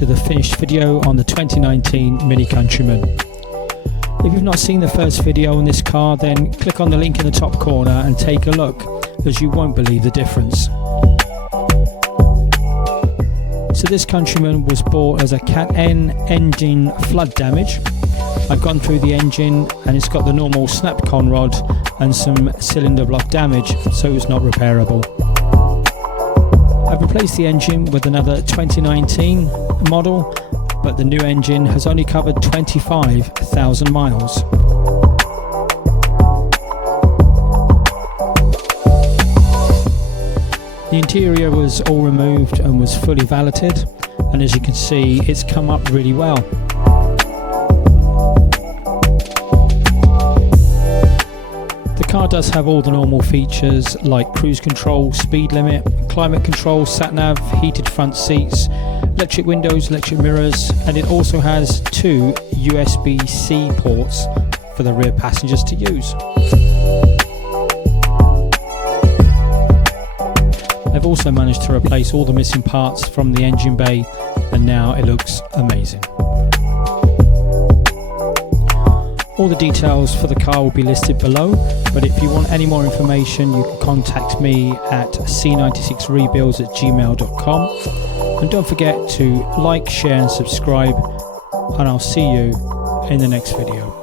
to the finished video on the 2019 Mini Countryman. If you've not seen the first video on this car, then click on the link in the top corner and take a look, as you won't believe the difference. So this Countryman was bought as a Cat N engine flood damage. I've gone through the engine and it's got the normal snap con rod and some cylinder block damage, so it's not repairable. I've replaced the engine with another 2019 model, but the new engine has only covered 25,000 miles. The interior was all removed and was fully valeted, and as you can see, it's come up really well. The car does have all the normal features like cruise control, speed limit, climate control, sat-nav, heated front seats, electric windows, electric mirrors, and it also has 2 USB-C ports for the rear passengers to use. I've also managed to replace all the missing parts from the engine bay, and now it looks amazing. All the details for the car will be listed below, but if you want any more information, you can contact me at c96rebuilds@gmail.com. And don't forget to like, share and subscribe, and I'll see you in the next video.